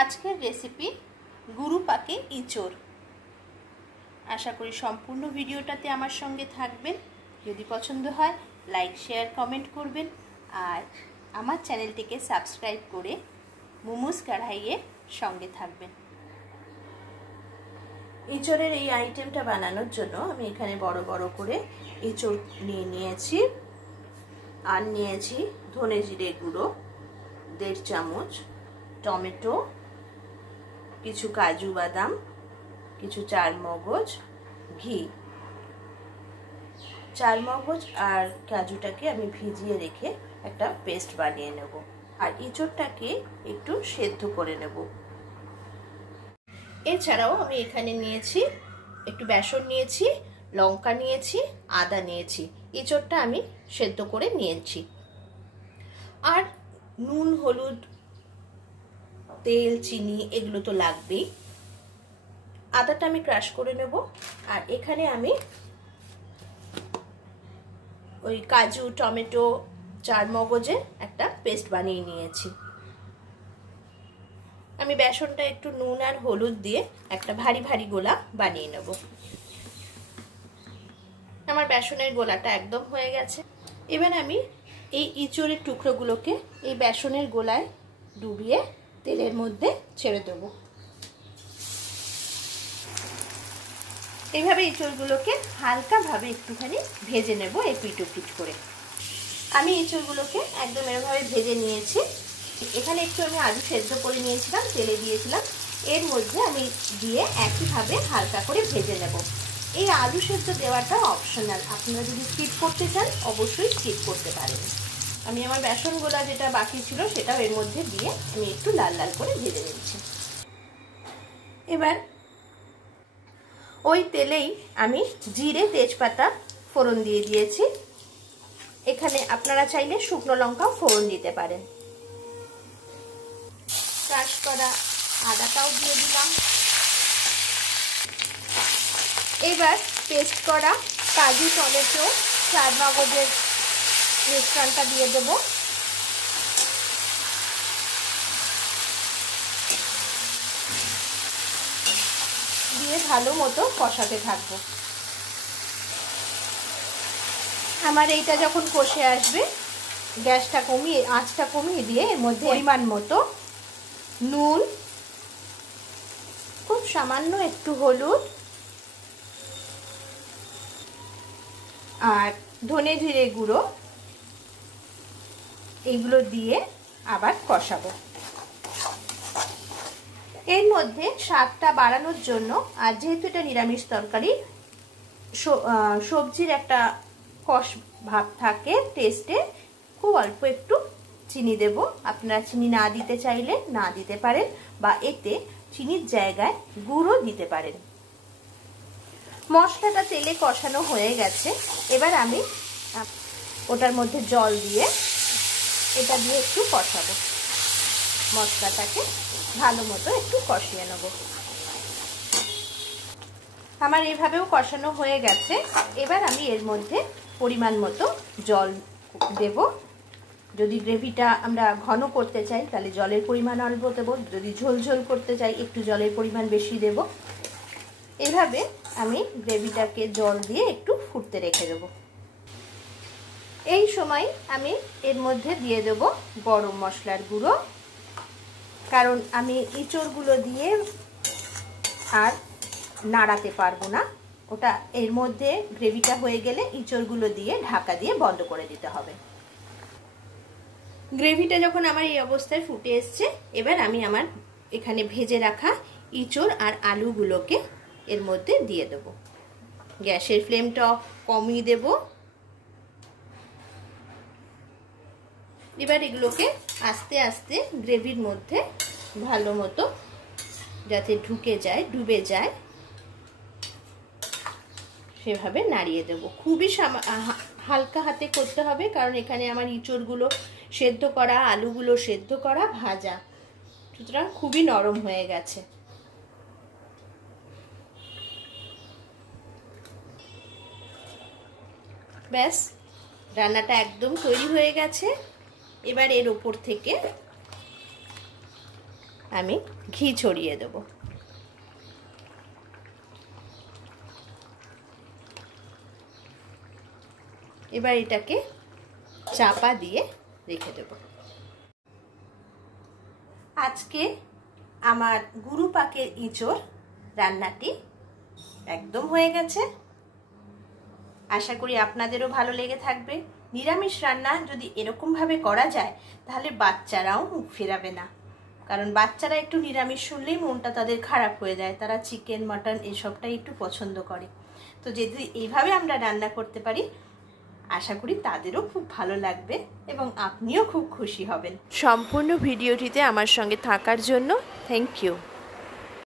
আজকের রেসিপি গুরু পাকে ইঁচড়। আশা করি সম্পূর্ণ ভিডিওটাতে আমার সঙ্গে থাকবেন। যদি পছন্দ হয় লাইক শেয়ার কমেন্ট করবেন আর আমার চ্যানেলটিকে সাবস্ক্রাইব করে মোমোস কড়াইয়ের সঙ্গে থাকবেন। ইঁচড়ের এই আইটেমটা বানানোর জন্য আমি এখানে বড় বড় করে ইঁচড় নিয়ে নিয়েছি আর নিয়েছি ধনে জিরে গুঁড়ো 1.5 চামচ, টমেটো, কিছু কাজু বাদাম, কিছু চারমগজ, ঘি। চারমগজ আর কাজুটাকে আমি ভিজিয়ে রেখে একটা পেস্ট বানিয়ে নেব আর ইঁচড়টাকে একটু সেদ্ধ করে নেব। এছাড়াও আমি এখানে নিয়েছি একটু বেসন নিয়েছি, লঙ্কা নিয়েছি, আদা নিয়েছি। ইঁচড়টা আমি সেদ্ধ করে নিয়েছি। আর নুন, হলুদ, তেল, চিনি এগুলো তো লাগবেই। আদাটা আমি ক্রাশ করে নেব আর এখানে আমি ওই কাজু, টমেটো, চারমগজের একটা পেস্ট বানিয়ে নিয়েছি। আমি বেসনটা একটু নুন আর হলুদ দিয়ে একটা ভারী ভারী গোলা বানিয়ে নেব। আমার বেসনের গোলাটা একদম হয়ে গেছে। এবার আমি এই ইঁচড়ের টুকরোগুলোকে এই বেসনের গোলায় ডুবিয়ে তেলের মধ্যে ছেড়ে দেব। এইভাবে ইঁচড়গুলোকে হালকাভাবে একটুখানি ভেজে নেব এপিট ওপিট করে। আমি ইঁচড়গুলোকে একদম এভাবে ভেজে নিয়েছি। এখানে একটু আমি আলু সেদ্ধ করে নিয়েছিলাম, তেলে দিয়েছিলাম, এর মধ্যে আমি দিয়ে একইভাবে হালকা করে ভেজে নেব। এই আলু সেদ্ধ দেওয়াটা অপশনাল, আপনারা যদি স্কিপ করতে চান অবশ্যই স্কিপ করতে পারেন। আমি আমার বেসন গোলা যেটা বাকি ছিল সেটাও এর মধ্যে দিয়ে আমি একটু লাল লাল করে ভেজে নিচ্ছি। এবার ওই তেলেই আমি জিরে, তেজপাতা ফোড়ন দিয়ে দিয়েছি। এখানে আপনারা চাইলে শুকনো লঙ্কাও ফোড়ন দিতে পারেন। ক্রাশ করা আদাটাও দিয়ে দিলাম। এবার পেস্ট করা কাজু, টমেটো, চারমগজের মিশ্রণটা দিয়ে দেব। দিয়ে ভালো মতো কষাতে থাকবো। আমার এইটা যখন কষে আসবে গ্যাসটা কমিয়ে, আঁচটা কমিয়ে দিয়ে এর মধ্যে পরিমাণ মতো নুন, খুব সামান্য একটু হলুদ আর ধনে জিরে গুঁড়ো এইগুলো দিয়ে আবার কষাবো। এর মধ্যে স্বাদটা বাড়ানোর জন্য, আর যেহেতু এটা নিরামিষ তরকারি, সবজির একটা কষ ভাব থাকে টেস্টে, খুব অল্প একটু চিনি দেব। আপনারা চিনি না দিতে চাইলে না দিতে পারেন বা এতে চিনির জায়গায় গুঁড়ো দিতে পারেন। মশলাটা তেলে কষানো হয়ে গেছে। এবার আমি ওটার মধ্যে জল দিয়ে এটা দিয়ে একটু কষাবো। মশলাটাকে ভালো মতো একটু কষিয়ে নেব। আমার এইভাবেও কষানো হয়ে গেছে। এবার আমি এর মধ্যে পরিমাণ মতো জল দেব। যদি গ্রেভিটা আমরা ঘন করতে চাই তাহলে জলের পরিমাণ অল্প দেব, যদি ঝোল ঝোল করতে চাই একটু জলের পরিমাণ বেশি দেব। এভাবে আমি গ্রেভিটাকে জল দিয়ে একটু ফুটতে রেখে দেব। এই সময় আমি এর মধ্যে দিয়ে দেব গরম মশলার গুঁড়ো, কারণ আমি ইঁচড়গুলো দিয়ে আর নাড়াতে পারবো না। ওটা এর মধ্যে গ্রেভিটা হয়ে গেলে ইঁচড়গুলো দিয়ে ঢাকা দিয়ে বন্ধ করে দিতে হবে। গ্রেভিটা যখন আমার এই অবস্থায় ফুটে এসছে, এবার আমি আমার এখানে ভেজে রাখা ইঁচড় আর আলুগুলোকে এর মধ্যে দিয়ে দেব। গ্যাসের ফ্লেমটা কমিয়ে দেব। এবার এগুলোকে আস্তে আস্তে গ্রেভির মধ্যে ভালো মতো যাতে ঢুকে যায়, ডুবে যায়, সেভাবে নাড়িয়ে দেব। খুবই হালকা হাতে করতে হবে, কারণ এখানে আমার ইঁচড়গুলো সেদ্ধ করা, আলুগুলো সেদ্ধ করা, ভাজা, সুতরাং খুবই নরম হয়ে গেছে। ব্যাস, রান্নাটা একদম তৈরি হয়ে গেছে। এবার এর ওপর থেকে আমি ঘি ছড়িয়ে দেব। এবার এটাকে চাপা দিয়ে রেখে দেব। আজকে আমার গুরু পাকের এঁচোড় রান্নাটি একদম হয়ে গেছে। আশা করি আপনাদেরও ভালো লেগে থাকবে। নিরামিষ রান্না যদি এরকমভাবে করা যায় তাহলে বাচ্চারাও মুখ ফেরাবে না, কারণ বাচ্চারা একটু নিরামিষ শুনলেই মনটা তাদের খারাপ হয়ে যায়। তারা চিকেন মাটন এসবটাই একটু পছন্দ করে। তো যদি এইভাবে আমরা রান্না করতে পারি আশা করি তাদেরও খুব ভালো লাগবে এবং আপনিও খুব খুশি হবেন। সম্পূর্ণ ভিডিওটিতে আমার সঙ্গে থাকার জন্য থ্যাংক ইউ।